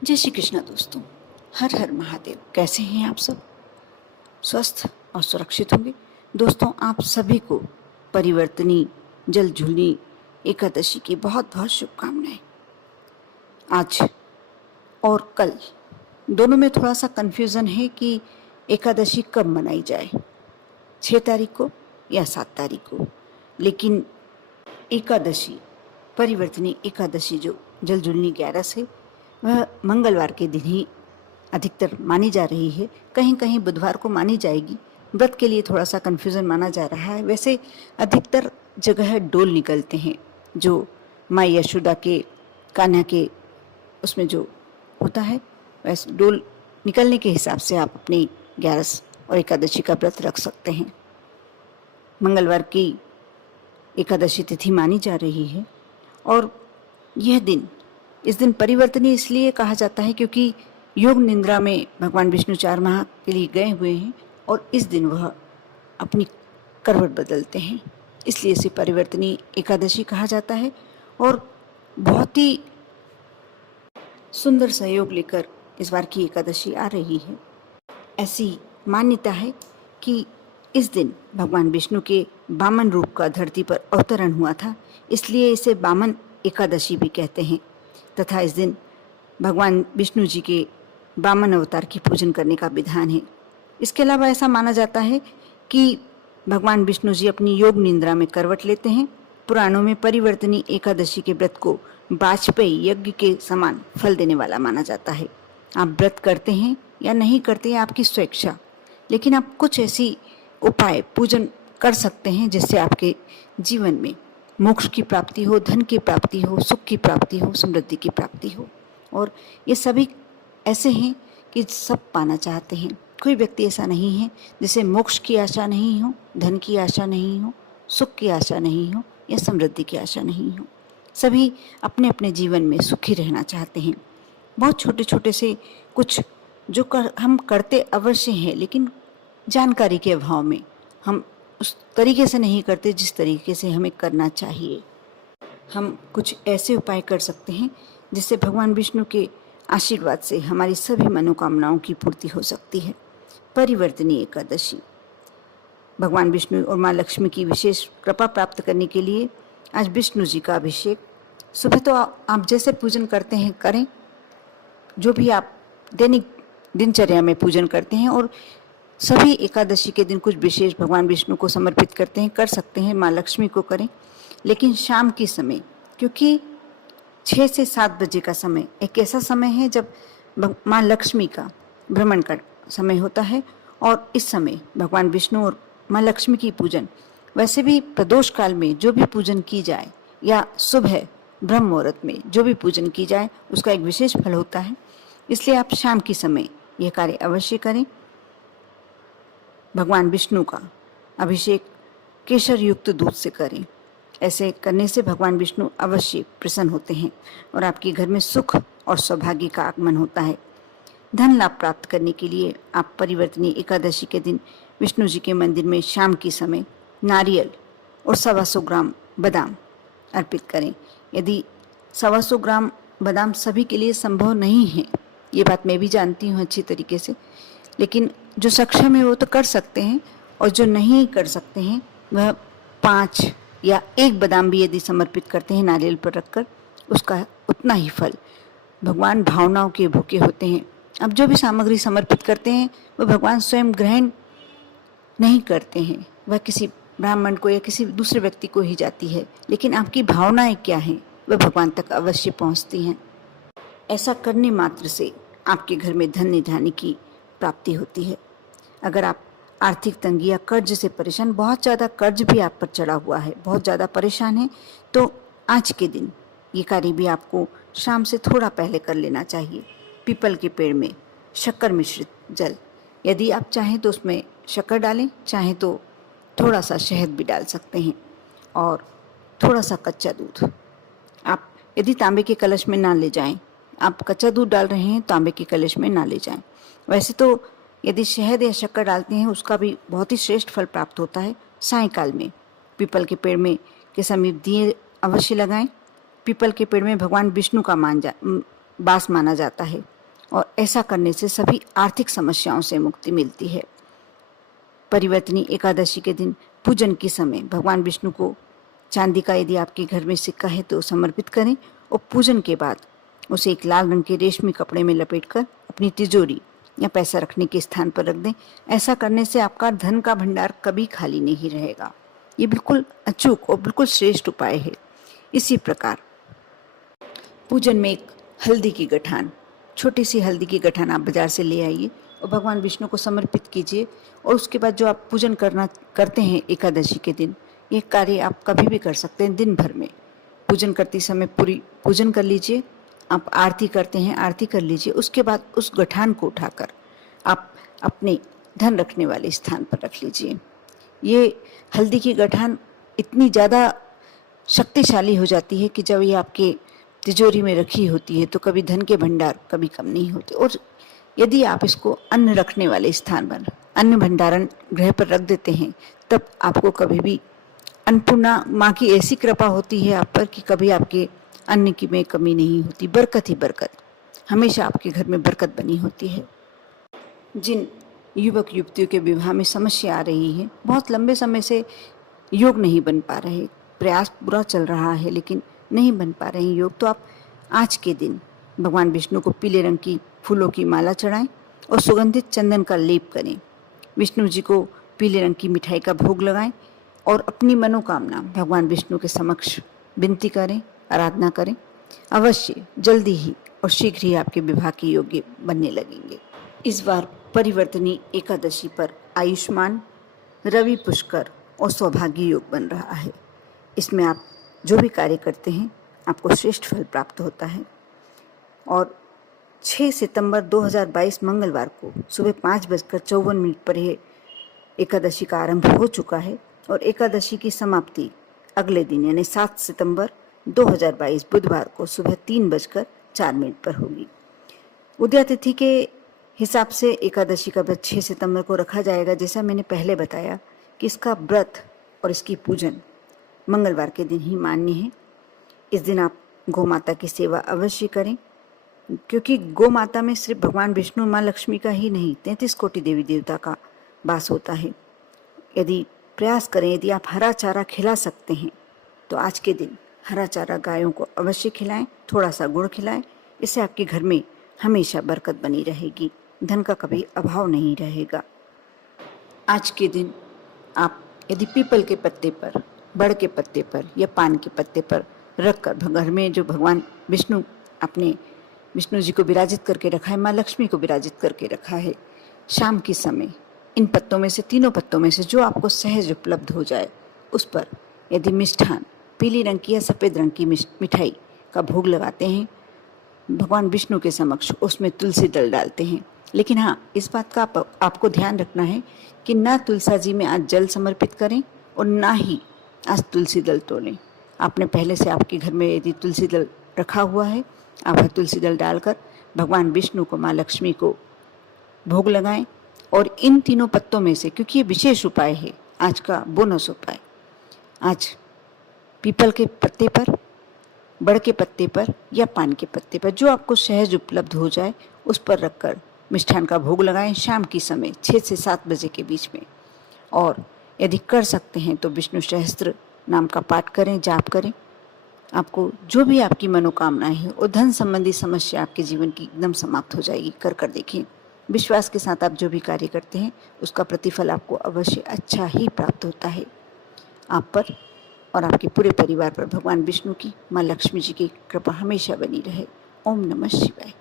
जय श्री कृष्ण दोस्तों। हर हर महादेव। कैसे हैं आप सब? स्वस्थ और सुरक्षित होंगे। दोस्तों, आप सभी को परिवर्तनी जल झूलनी एकादशी की बहुत बहुत शुभकामनाएं। आज और कल दोनों में थोड़ा सा कन्फ्यूज़न है कि एकादशी कब मनाई जाए, 6 तारीख को या 7 तारीख को। लेकिन एकादशी, परिवर्तनी एकादशी जो जल झूलनी 11 है, वह मंगलवार के दिन ही अधिकतर मानी जा रही है। कहीं कहीं बुधवार को मानी जाएगी। व्रत के लिए थोड़ा सा कन्फ्यूज़न माना जा रहा है। वैसे अधिकतर जगह डोल निकलते हैं, जो माँ यशोदा के कान्हा के उसमें जो होता है, वैसे डोल निकलने के हिसाब से आप अपनी 11 और एकादशी का व्रत रख सकते हैं। मंगलवार की एकादशी तिथि मानी जा रही है और यह दिन, इस दिन परिवर्तनीय इसलिए कहा जाता है क्योंकि योग निद्रा में भगवान विष्णु 4 माह के लिए गए हुए हैं और इस दिन वह अपनी करवट बदलते हैं, इसलिए इसे परिवर्तनीय एकादशी कहा जाता है। और बहुत ही सुंदर सहयोग लेकर इस बार की एकादशी आ रही है। ऐसी मान्यता है कि इस दिन भगवान विष्णु के वामन रूप का धरती पर अवतरण हुआ था, इसलिए इसे वामन एकादशी भी कहते हैं। तथा इस दिन भगवान विष्णु जी के वामन अवतार की पूजन करने का विधान है। इसके अलावा ऐसा माना जाता है कि भगवान विष्णु जी अपनी योग निद्रा में करवट लेते हैं। पुराणों में परिवर्तनी एकादशी के व्रत को वाजपेयी यज्ञ के समान फल देने वाला माना जाता है। आप व्रत करते हैं या नहीं करते हैं आपकी स्वेच्छा, लेकिन आप कुछ ऐसी उपाय पूजन कर सकते हैं जिससे आपके जीवन में मोक्ष की प्राप्ति हो, धन की प्राप्ति हो, सुख की प्राप्ति हो, समृद्धि की प्राप्ति हो। और ये सभी ऐसे हैं कि सब पाना चाहते हैं। कोई व्यक्ति ऐसा नहीं है जिसे मोक्ष की आशा नहीं हो, धन की आशा नहीं हो, सुख की आशा नहीं हो या समृद्धि की आशा नहीं हो। सभी अपने अपने जीवन में सुखी रहना चाहते हैं। बहुत छोटे छोटे से कुछ जो हम करते अवश्य हैं, लेकिन जानकारी के अभाव में हम उस तरीके से नहीं करते जिस तरीके से हमें करना चाहिए। हम कुछ ऐसे उपाय कर सकते हैं जिससे भगवान विष्णु के आशीर्वाद से हमारी सभी मनोकामनाओं की पूर्ति हो सकती है। परिवर्तनी एकादशी, भगवान विष्णु और माँ लक्ष्मी की विशेष कृपा प्राप्त करने के लिए आज विष्णु जी का अभिषेक सुबह तो आप जैसे पूजन करते हैं करें, जो भी आप दैनिक दिनचर्या में पूजन करते हैं, और सभी एकादशी के दिन कुछ विशेष भगवान विष्णु को समर्पित करते हैं, कर सकते हैं, माँ लक्ष्मी को करें। लेकिन शाम के समय, क्योंकि 6 से 7 बजे का समय एक ऐसा समय है जब माँ लक्ष्मी का भ्रमण का समय होता है, और इस समय भगवान विष्णु और माँ लक्ष्मी की पूजन, वैसे भी प्रदोष काल में जो भी पूजन की जाए या सुबह ब्रह्म मुहूर्त में जो भी पूजन की जाए उसका एक विशेष फल होता है। इसलिए आप शाम के समय यह कार्य अवश्य करें। भगवान विष्णु का अभिषेक केसर युक्त दूध से करें। ऐसे करने से भगवान विष्णु अवश्य प्रसन्न होते हैं और आपके घर में सुख और सौभाग्य का आगमन होता है। धन लाभ प्राप्त करने के लिए आप परिवर्तनी एकादशी के दिन विष्णु जी के मंदिर में शाम के समय नारियल और 125 ग्राम बादाम अर्पित करें। यदि 125 ग्राम बादाम सभी के लिए संभव नहीं है, ये बात मैं भी जानती हूँ अच्छी तरीके से, लेकिन जो सक्षम है वो तो कर सकते हैं, और जो नहीं कर सकते हैं वह 5 या 1 बादाम भी यदि समर्पित करते हैं नारियल पर रखकर, उसका उतना ही फल। भगवान भावनाओं के भूखे होते हैं। अब जो भी सामग्री समर्पित करते हैं वह भगवान स्वयं ग्रहण नहीं करते हैं, वह किसी ब्राह्मण को या किसी दूसरे व्यक्ति को ही जाती है, लेकिन आपकी भावनाएं क्या हैं वह भगवान तक अवश्य पहुंचती हैं। ऐसा करने मात्र से आपके घर में धन निधानी की प्राप्ति होती है। अगर आप आर्थिक तंगी या कर्ज से परेशान, बहुत ज़्यादा कर्ज भी आप पर चढ़ा हुआ है, बहुत ज़्यादा परेशान है, तो आज के दिन ये कार्य भी आपको शाम से थोड़ा पहले कर लेना चाहिए। पीपल के पेड़ में शक्कर मिश्रित जल, यदि आप चाहें तो उसमें शक्कर डालें, चाहें तो थोड़ा सा शहद भी डाल सकते हैं, और थोड़ा सा कच्चा दूध। आप यदि तांबे के कलश में ना ले जाएं, आप कच्चा दूध डाल रहे हैं तांबे के कलश में ना ले जाएं। वैसे तो यदि शहद या शक्कर डालते हैं उसका भी बहुत ही श्रेष्ठ फल प्राप्त होता है। सायंकाल में पीपल के पेड़ में के समीप दिए अवश्य लगाएं। पीपल के पेड़ में भगवान विष्णु का वास माना जाता है और ऐसा करने से सभी आर्थिक समस्याओं से मुक्ति मिलती है। परिवर्तनी एकादशी के दिन पूजन के समय भगवान विष्णु को चांदी का यदि आपके घर में सिक्का है तो समर्पित करें और पूजन के बाद उसे एक लाल रंग के रेशमी कपड़े में लपेटकर अपनी तिजोरी या पैसा रखने के स्थान पर रख दें। ऐसा करने से आपका धन का भंडार कभी खाली नहीं रहेगा। ये बिल्कुल अचूक और बिल्कुल श्रेष्ठ उपाय है। इसी प्रकार पूजन में एक हल्दी की गठान, छोटी सी हल्दी की गठान आप बाजार से ले आइए और भगवान विष्णु को समर्पित कीजिए। और उसके बाद जो आप पूजन करते हैं एकादशी के दिन, ये कार्य आप कभी भी कर सकते हैं। दिन भर में पूजन करते समय पूरी पूजन कर लीजिए। आप आरती करते हैं, आरती कर लीजिए। उसके बाद उस गठान को उठाकर आप अपने धन रखने वाले स्थान पर रख लीजिए। ये हल्दी की गठान इतनी ज़्यादा शक्तिशाली हो जाती है कि जब ये आपके तिजोरी में रखी होती है तो कभी धन के भंडार कभी कम नहीं होते। और यदि आप इसको अन्न रखने वाले स्थान पर, अन्न भंडारण गृह पर रख देते हैं, तब आपको कभी भी अन्नपूर्णा माँ की ऐसी कृपा होती है आप पर कि कभी आपके अन्न की में कमी नहीं होती। बरकत ही बरकत, हमेशा आपके घर में बरकत बनी होती है। जिन युवक युवतियों के विवाह में समस्या आ रही है, बहुत लंबे समय से योग नहीं बन पा रहे, प्रयास पूरा चल रहा है लेकिन नहीं बन पा रहे हैं योग, तो आप आज के दिन भगवान विष्णु को पीले रंग की फूलों की माला चढ़ाएं और सुगंधित चंदन का लेप करें। विष्णु जी को पीले रंग की मिठाई का भोग लगाएं और अपनी मनोकामना भगवान विष्णु के समक्ष विनती करें, आराधना करें। अवश्य जल्दी ही और शीघ्र ही आपके विवाह के योग्य बनने लगेंगे। इस बार परिवर्तनी एकादशी पर आयुष्मान, रवि पुष्कर और सौभाग्य योग बन रहा है। इसमें आप जो भी कार्य करते हैं आपको श्रेष्ठ फल प्राप्त होता है। और 6 सितंबर 2022 मंगलवार को सुबह 5:54 पर यह एकादशी का आरंभ हो चुका है और एकादशी की समाप्ति अगले दिन यानी 7 सितंबर 2022 बुधवार को सुबह 3:04 पर होगी। उदया तिथि के हिसाब से एकादशी का व्रत 6 सितंबर को रखा जाएगा। जैसा मैंने पहले बताया कि इसका व्रत और इसकी पूजन मंगलवार के दिन ही मान्य है। इस दिन आप गौ माता की सेवा अवश्य करें, क्योंकि गौ माता में सिर्फ भगवान विष्णु माँ लक्ष्मी का ही नहीं 33 कोटि देवी देवता का वास होता है। यदि प्रयास करें, यदि आप हरा चारा खिला सकते हैं तो आज के दिन हरा चारा गायों को अवश्य खिलाएं, थोड़ा सा गुड़ खिलाएं। इससे आपके घर में हमेशा बरकत बनी रहेगी, धन का कभी अभाव नहीं रहेगा। आज के दिन आप यदि पीपल के पत्ते पर, बड़ के पत्ते पर या पान के पत्ते पर रखकर घर में जो भगवान विष्णु अपने विष्णु जी को विराजित करके रखा है, माँ लक्ष्मी को विराजित करके रखा है, शाम के समय इन पत्तों में से, तीनों पत्तों में से जो आपको सहज उपलब्ध हो जाए उस पर यदि मिष्ठान, पीली रंग की या सफ़ेद रंग की मिठाई का भोग लगाते हैं भगवान विष्णु के समक्ष, उसमें तुलसी दल डालते हैं। लेकिन हाँ, इस बात का आपको ध्यान रखना है कि ना तुलसा जी में आज जल समर्पित करें और ना ही आज तुलसी दल तोड़ें। आपने पहले से आपके घर में यदि तुलसी दल रखा हुआ है, आप तुलसी दल डालकर भगवान विष्णु को, माँ लक्ष्मी को भोग लगाएं। और इन तीनों पत्तों में से, क्योंकि ये विशेष उपाय है, आज का बोनस उपाय, आज पीपल के पत्ते पर, बड़ के पत्ते पर या पान के पत्ते पर जो आपको सहज उपलब्ध हो जाए उस पर रखकर मिष्ठान का भोग लगाएं शाम की समय 6 से 7 बजे के बीच में। और यदि कर सकते हैं तो विष्णु सहस्त्र नाम का पाठ करें, जाप करें। आपको जो भी आपकी मनोकामनाएं हैं और धन संबंधी समस्या आपके जीवन की एकदम समाप्त हो जाएगी। कर देखिए, विश्वास के साथ आप जो भी कार्य करते हैं उसका प्रतिफल आपको अवश्य अच्छा ही प्राप्त होता है। आप पर और आपके पूरे परिवार पर भगवान विष्णु की, माँ लक्ष्मी जी की कृपा हमेशा बनी रहे। ओम नमः शिवाय।